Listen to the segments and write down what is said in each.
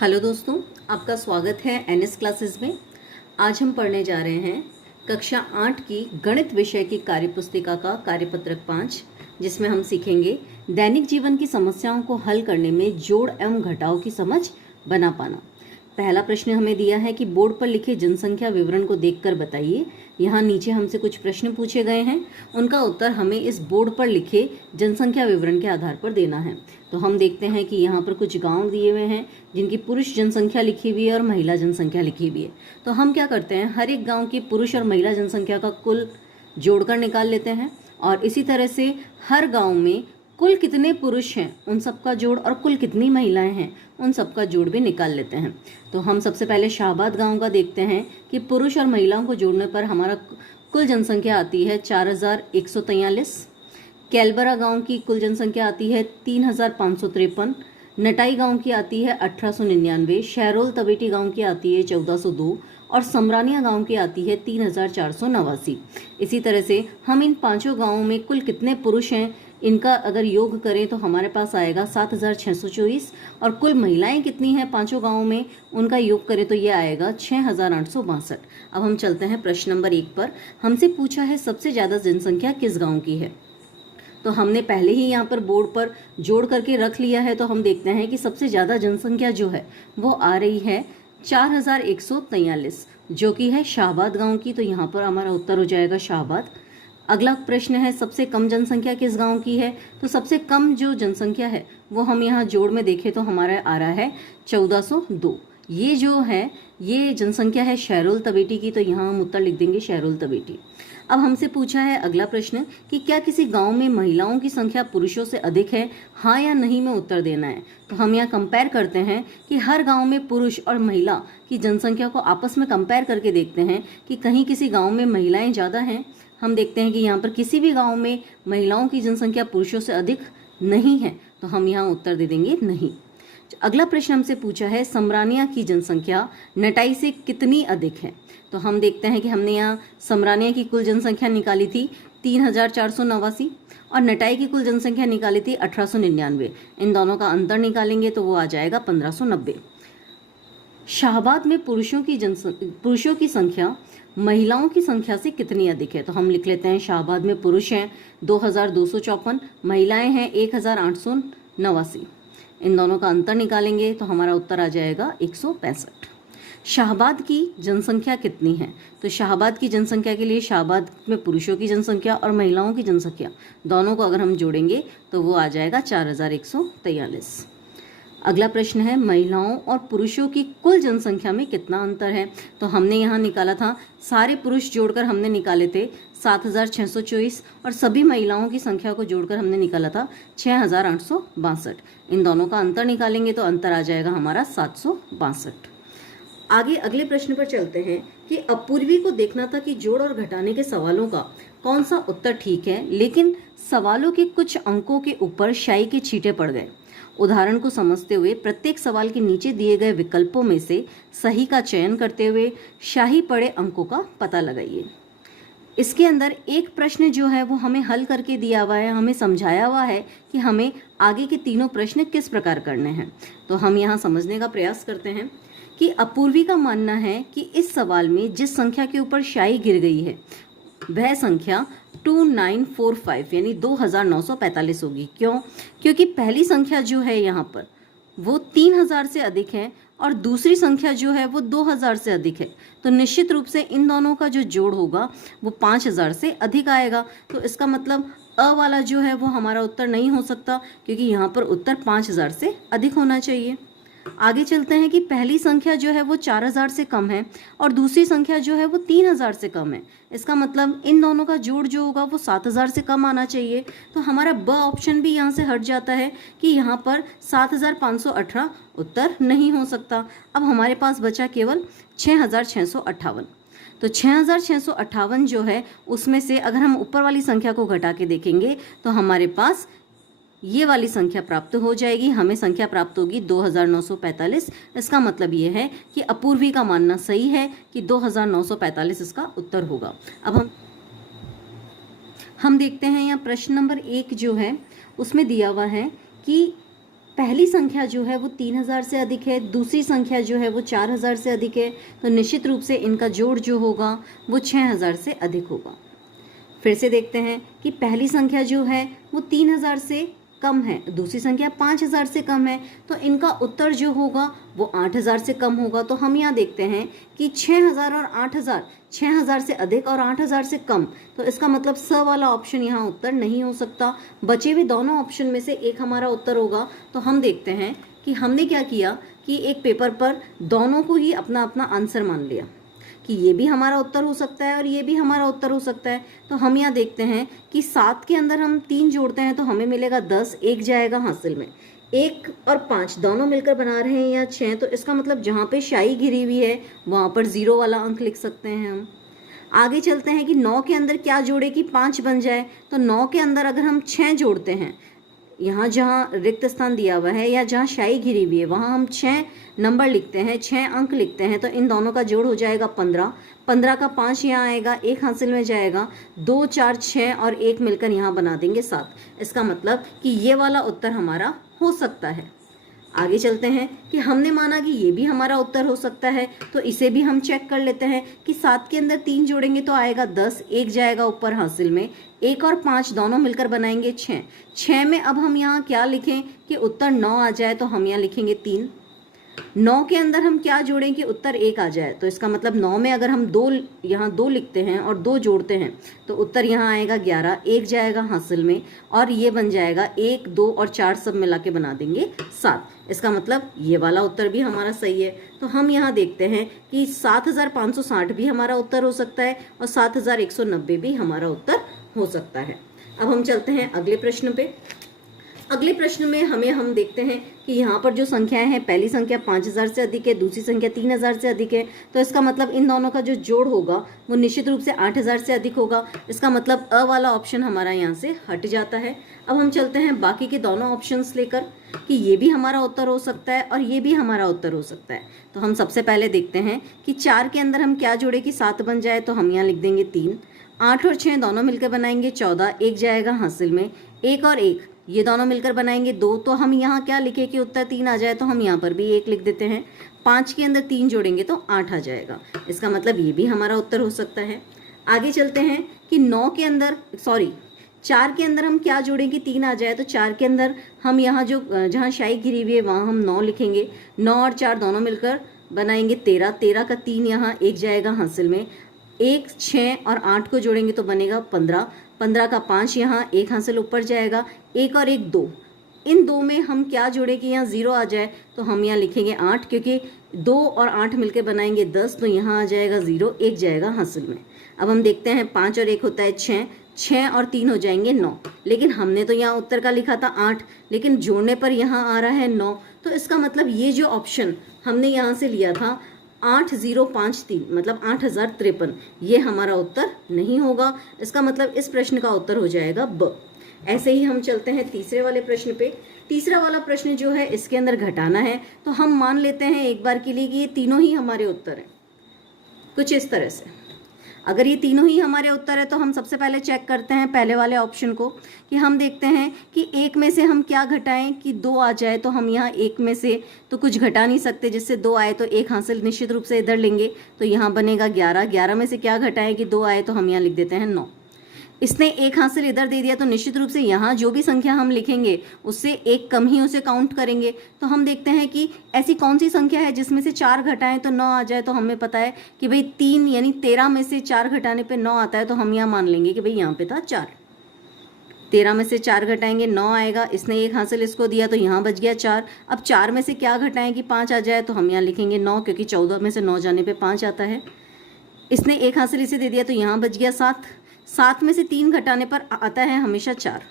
Hello दोस्तों, आपका स्वागत है एनएस क्लासेस में। आज हम पढ़ने जा रहे हैं कक्षा 8 की गणित विषय की कार्यपुस्तिका का कार्यपत्रक 5, जिसमें हम सीखेंगे दैनिक जीवन की समस्याओं को हल करने में जोड़ एवं घटाव की समझ बना पाना। पहला प्रश्न हमें दिया है कि बोर्ड पर लिखे जनसंख्या विवरण को देखकर बताइए। यहाँ नीचे हमसे कुछ प्रश्न पूछे गए हैं, उनका उत्तर हमें इस बोर्ड पर लिखे जनसंख्या विवरण के आधार पर देना है। तो हम देखते हैं कि यहाँ पर कुछ गांव दिए हुए हैं जिनकी पुरुष जनसंख्या लिखी हुई है और महिला जनसंख्या लिखी हुई है। तो हम क्या करते हैं, हर एक गांव की पुरुष और महिला जनसंख्या का कुल जोड़कर निकाल लेते हैं और इसी तरह से हर गांव में कुल कितने पुरुष हैं उन सबका जोड़ और कुल कितनी महिलाएं हैं उन सबका जोड़ भी निकाल लेते हैं। तो हम सबसे पहले शाहबाद गांव का देखते हैं कि पुरुष और महिलाओं को जोड़ने पर हमारा कुल जनसंख्या आती है 4143। कैलबरा गांव की कुल जनसंख्या आती है 3553। नटाई गांव की आती है 1899। शहरोल तबेटी गांव की आती है 1402 और समरानिया गांव की आती है 3489। इसी तरह से हम इन पांचों गांवों में कुल कितने पुरुष हैं इनका अगर योग करें तो हमारे पास आएगा 7624 और कुल महिलाएं कितनी हैं पांचों गांवों में उनका योग करें तो ये आएगा 6862। अब हम चलते हैं प्रश्न नंबर 1 पर। हमसे पूछा है सबसे ज़्यादा जनसंख्या किस गाँव की है। तो हमने पहले ही यहाँ पर बोर्ड पर जोड़ करके रख लिया है। तो हम देखते हैं कि सबसे ज़्यादा जनसंख्या जो है वो आ रही है 4143, जो कि है शाहबाद गांव की। तो यहाँ पर हमारा उत्तर हो जाएगा शाहबाद। अगला प्रश्न है सबसे कम जनसंख्या किस गांव की है। तो सबसे कम जो जनसंख्या है वो हम यहाँ जोड़ में देखें तो हमारा आ रहा है 1402। ये जो है ये जनसंख्या है शहरोल तबेटी की। तो यहाँ हम उत्तर लिख देंगे शहरोल तबेटी। अब हमसे पूछा है अगला प्रश्न कि क्या किसी गांव में महिलाओं की संख्या पुरुषों से अधिक है, हाँ या नहीं में उत्तर देना है। तो हम यहाँ कंपेयर करते हैं कि हर गांव में पुरुष और महिला की जनसंख्या को आपस में कंपेयर करके देखते हैं कि कहीं किसी गांव में महिलाएं ज़्यादा हैं। हम देखते हैं कि यहाँ पर किसी भी गांव में महिलाओं की जनसंख्या पुरुषों से अधिक नहीं है, तो हम यहाँ उत्तर दे देंगे नहीं। अगला प्रश्न हमसे पूछा है समरानिया की जनसंख्या नटाई से कितनी अधिक है। तो हम देखते हैं कि हमने यहाँ समरानिया की कुल जनसंख्या निकाली थी 3489 और नटाई की कुल जनसंख्या निकाली थी 1899। इन दोनों का अंतर निकालेंगे तो वो आ जाएगा 1590। शाहबाद में पुरुषों की संख्या महिलाओं की संख्या से कितनी अधिक है। तो हम लिख लेते हैं शाहबाद में पुरुष हैं 2254, महिलाएं हैं 1889। इन दोनों का अंतर निकालेंगे तो हमारा उत्तर आ जाएगा 165। शाहबाद की जनसंख्या कितनी है। तो शाहबाद की जनसंख्या के लिए शाहबाद में पुरुषों की जनसंख्या और महिलाओं की जनसंख्या दोनों को अगर हम जोड़ेंगे तो वो आ जाएगा 4143। अगला प्रश्न है महिलाओं और पुरुषों की कुल जनसंख्या में कितना अंतर है। तो हमने यहाँ निकाला था सारे पुरुष जोड़कर हमने निकाले थे 7624 और सभी महिलाओं की संख्या को जोड़कर हमने निकाला था 6862। इन दोनों का अंतर निकालेंगे तो अंतर आ जाएगा हमारा 762। आगे अगले प्रश्न पर चलते हैं कि अपूर्वी को देखना था कि जोड़ और घटाने के सवालों का कौन सा उत्तर ठीक है, लेकिन सवालों के कुछ अंकों के ऊपर स्याही के छींटे पड़ गए। उदाहरण को समझते हुए प्रत्येक सवाल के नीचे दिए गए विकल्पों में से सही का चयन करते हुए स्याही पड़े अंकों का पता लगाइए। इसके अंदर एक प्रश्न जो है वो हमें हल करके दिया हुआ है, हमें समझाया हुआ है कि हमें आगे के तीनों प्रश्न किस प्रकार करने हैं। तो हम यहाँ समझने का प्रयास करते हैं कि अपूर्वी का मानना है कि इस सवाल में जिस संख्या के ऊपर स्याही गिर गई है वह संख्या 2945 यानी 2945 होगी। क्यों? क्योंकि पहली संख्या जो है यहाँ पर वो 3000 से अधिक है और दूसरी संख्या जो है वो 2000 से अधिक है। तो निश्चित रूप से इन दोनों का जो जोड़ होगा वो 5000 से अधिक आएगा। तो इसका मतलब अ वाला जो है वो हमारा उत्तर नहीं हो सकता, क्योंकि यहाँ पर उत्तर 5000 से अधिक होना चाहिए। आगे चलते हैं कि पहली संख्या जो है वो 4000 से कम है और दूसरी संख्या जो है वो 3000 से कम है। इसका मतलब इन दोनों का जोड़ जो होगा वो 7000 से कम आना चाहिए। तो हमारा ब ऑप्शन भी यहाँ से हट जाता है कि यहाँ पर 7518 उत्तर नहीं हो सकता। अब हमारे पास बचा केवल 6658। तो 6658 जो है उसमें से अगर हम ऊपर वाली संख्या को घटा के देखेंगे तो हमारे पास ये वाली संख्या प्राप्त हो जाएगी। हमें संख्या प्राप्त होगी 2945। इसका मतलब ये है कि अपूर्वी का मानना सही है कि 2945 इसका उत्तर होगा। अब हम देखते हैं यहाँ प्रश्न नंबर 1 जो है उसमें दिया हुआ है कि पहली संख्या जो है वो 3000 से अधिक है, दूसरी संख्या जो है वो 4000 से अधिक है, तो निश्चित रूप से इनका जोड़ जो होगा वो 6000 से अधिक होगा। फिर से देखते हैं कि पहली संख्या जो है वो 3000 से कम है, दूसरी संख्या 5000 से कम है, तो इनका उत्तर जो होगा वो 8000 से कम होगा। तो हम यहाँ देखते हैं कि 6000 और 8000, 6000 से अधिक और 8000 से कम, तो इसका मतलब स वाला ऑप्शन यहाँ उत्तर नहीं हो सकता। बचे हुए दोनों ऑप्शन में से एक हमारा उत्तर होगा। तो हम देखते हैं कि हमने क्या किया कि एक पेपर पर दोनों को ही अपना अपना आंसर मान लिया कि ये भी हमारा उत्तर हो सकता है और ये भी हमारा उत्तर हो सकता है। तो हम यहाँ देखते हैं कि 7 के अंदर हम 3 जोड़ते हैं तो हमें मिलेगा 10, 1 जाएगा हासिल में। 1 और 5 दोनों मिलकर बना रहे हैं यहाँ 6, तो इसका मतलब जहाँ पे शाई घिरी हुई है वहाँ पर 0 वाला अंक लिख सकते हैं हम। आगे चलते हैं कि 9 के अंदर क्या जोड़े कि 5 बन जाए, तो 9 के अंदर अगर हम 6 जोड़ते हैं, यहाँ जहाँ रिक्त स्थान दिया हुआ है या जहाँ शाई घिरी हुई है वहाँ हम 6 नंबर लिखते हैं, 6 अंक लिखते हैं, तो इन दोनों का जोड़ हो जाएगा 15। 15 का 5 यहाँ आएगा, 1 हासिल में जाएगा, 2, 4, 6 और 1 मिलकर यहाँ बना देंगे 7। इसका मतलब कि ये वाला उत्तर हमारा हो सकता है। आगे चलते हैं कि हमने माना कि ये भी हमारा उत्तर हो सकता है, तो इसे भी हम चेक कर लेते हैं कि 7 के अंदर 3 जोड़ेंगे तो आएगा 10, 1 जाएगा ऊपर हासिल में, 1 और 5 दोनों मिलकर बनाएंगे 6। 6 में अब हम यहाँ क्या लिखें कि उत्तर 9 आ जाए, तो हम यहाँ लिखेंगे 3। 9 के अंदर हम क्या जोड़ें कि उत्तर 1 आ जाए, तो इसका मतलब 9 में अगर हम 2 यहाँ 2 लिखते हैं और 2 जोड़ते हैं तो उत्तर यहाँ आएगा 11, 1 जाएगा हासिल में और ये बन जाएगा 1, 2 और 4 सब मिला के बना देंगे 7। इसका मतलब ये वाला उत्तर भी हमारा सही है। तो हम यहाँ देखते हैं कि 7560 भी हमारा उत्तर हो सकता है और 7190 भी हमारा उत्तर हो सकता है। अब हम चलते हैं अगले प्रश्न पे। अगले प्रश्न में हम देखते हैं कि यहाँ पर जो संख्याएं हैं, पहली संख्या 5000 से अधिक है, दूसरी संख्या 3000 से अधिक है, तो इसका मतलब इन दोनों का जो जोड़ होगा वो निश्चित रूप से 8000 से अधिक होगा। इसका मतलब अ वाला ऑप्शन हमारा यहाँ से हट जाता है। अब हम चलते हैं बाकी के दोनों ऑप्शंस लेकर कि ये भी हमारा उत्तर हो सकता है और ये भी हमारा उत्तर हो सकता है। तो हम सबसे पहले देखते हैं कि 4 के अंदर हम क्या जोड़े कि 7 बन जाए, तो हम यहाँ लिख देंगे 3। 8 और 6 दोनों मिलकर बनाएंगे 14, 1 जाएगा हासिल में, 1 और 1 ये दोनों मिलकर बनाएंगे 2, तो हम यहाँ क्या लिखे कि उत्तर 3 आ जाए, तो हम यहाँ पर भी 1 लिख देते हैं। 5 के अंदर 3 जोड़ेंगे तो 8 आ जाएगा। इसका मतलब ये भी हमारा उत्तर हो सकता है। आगे चलते हैं कि 4 के अंदर हम क्या जोड़ेंगे 3 आ जाए, तो 4 के अंदर हम यहाँ जहाँ शाई घिरी हुई है वहाँ हम 9 लिखेंगे। 9 और 4 दोनों मिलकर बनाएंगे 13, 13 का 3 यहाँ 1 जाएगा हासिल में, 1, 6 और 8 को जोड़ेंगे तो बनेगा 15। 15 का 5 यहाँ 1 हासिल ऊपर जाएगा, 1 और 1 2, इन 2 में हम क्या जोड़े कि यहाँ 0 आ जाए, तो हम यहाँ लिखेंगे 8, क्योंकि 2 और 8 मिलकर बनाएंगे 10, तो यहाँ आ जाएगा 0, 1 जाएगा हासिल में। अब हम देखते हैं 5 और 1 होता है 6, 6 और 3 हो जाएंगे 9, लेकिन हमने तो यहाँ उत्तर का लिखा था 8, लेकिन जोड़ने पर यहाँ आ रहा है 9, तो इसका मतलब ये जो ऑप्शन हमने यहाँ से लिया था 8053 मतलब 8053, ये हमारा उत्तर नहीं होगा। इसका मतलब इस प्रश्न का उत्तर हो जाएगा ब। ऐसे ही हम चलते हैं तीसरे वाले प्रश्न पे। तीसरा वाला प्रश्न जो है इसके अंदर घटाना है, तो हम मान लेते हैं एक बार के लिए कि ये तीनों ही हमारे उत्तर हैं। कुछ इस तरह से अगर ये तीनों ही हमारे उत्तर है तो हम सबसे पहले चेक करते हैं पहले वाले ऑप्शन को कि हम देखते हैं कि एक में से हम क्या घटाएं कि 2 आ जाए, तो हम यहाँ एक में से तो कुछ घटा नहीं सकते, जिससे 2 आए तो 1 हासिल निश्चित रूप से इधर लेंगे, तो यहाँ बनेगा 11। 11 में से क्या घटाएं कि 2 आए, तो हम यहाँ लिख देते हैं 9। इसने 1 हासिल इधर दे दिया, तो निश्चित रूप से यहाँ जो भी संख्या हम लिखेंगे उससे 1 कम ही उसे काउंट करेंगे। तो हम देखते हैं कि ऐसी कौन सी संख्या है जिसमें से 4 घटाएं तो 9 आ जाए, तो हमें पता है कि भाई 3 यानी 13 में से 4 घटाने पे 9 आता है, तो हम यहाँ मान लेंगे कि भाई यहाँ पे था 4। 13 में से 4 घटाएंगे 9 आएगा, इसने 1 हासिल इसको दिया तो यहाँ बच गया 4। अब 4 में से क्या घटाएं कि 5 आ जाए, तो हम यहाँ लिखेंगे 9, क्योंकि 14 में से 9 जाने पे 5 आता है। इसने 1 हासिल इसे दे दिया तो यहाँ बच गया 7। 7 में से 3 घटाने पर आता है हमेशा 4।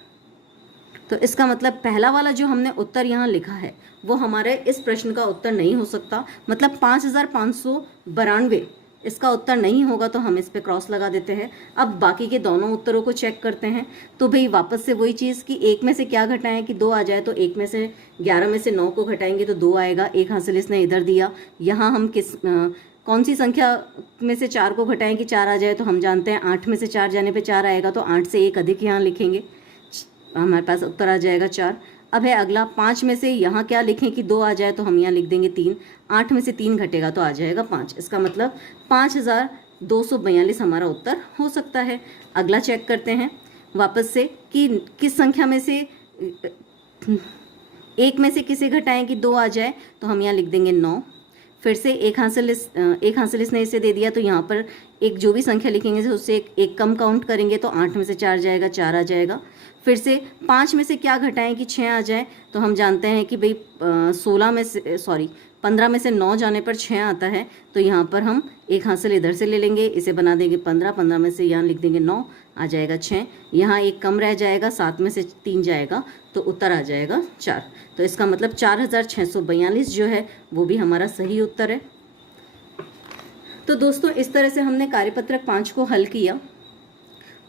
तो इसका मतलब पहला वाला जो हमने उत्तर यहाँ लिखा है वो हमारे इस प्रश्न का उत्तर नहीं हो सकता, मतलब 5592 इसका उत्तर नहीं होगा, तो हम इस पे क्रॉस लगा देते हैं। अब बाकी के दोनों उत्तरों को चेक करते हैं, तो भाई वापस से वही चीज़ कि 1 में से क्या घटाएं कि 2 आ जाए, तो 1 में से 11 में से 9 को घटाएंगे तो 2 आएगा। 1 हासिल इसने इधर दिया, यहाँ हम कौन सी संख्या में से 4 को घटाएं कि 4 आ जाए, तो हम जानते हैं 8 में से 4 जाने पे 4 आएगा, तो 8 से 1 अधिक यहाँ लिखेंगे, हमारे पास उत्तर आ जाएगा 4। अब है अगला 5 में से यहाँ क्या लिखें कि 2 आ जाए, तो हम यहाँ लिख देंगे 3। 8 में से 3 घटेगा तो आ जाएगा 5। इसका मतलब 5242 हमारा उत्तर हो सकता है। अगला चेक करते हैं वापस से कि किस संख्या में से एक में से किसे घटाएं कि 2 आ जाए, तो हम यहाँ लिख देंगे 9। फिर से एक हासिल इसने इसे दे दिया, तो यहाँ पर एक जो भी संख्या लिखेंगे उससे एक कम काउंट करेंगे तो 8 में से 4 जाएगा, 4 आ जाएगा। फिर से 5 में से क्या घटाएं कि 6 आ जाए, तो हम जानते हैं कि भाई 15 में से 9 जाने पर 6 आता है, तो यहाँ पर हम एक हासिल इधर से ले लेंगे, इसे बना देंगे 15। 15 में से यहाँ लिख देंगे 9, आ जाएगा 6। यहाँ एक कम रह जाएगा, 7 में से 3 जाएगा तो उत्तर आ जाएगा 4। तो इसका मतलब 4642 जो है वो भी हमारा सही उत्तर है। तो दोस्तों इस तरह से हमने कार्यपत्रक 5 को हल किया।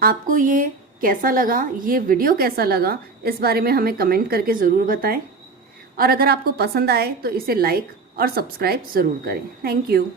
आपको ये कैसा लगा, ये वीडियो कैसा लगा, इस बारे में हमें कमेंट करके ज़रूर बताएं। और अगर आपको पसंद आए तो इसे लाइक और सब्सक्राइब ज़रूर करें। Thank you.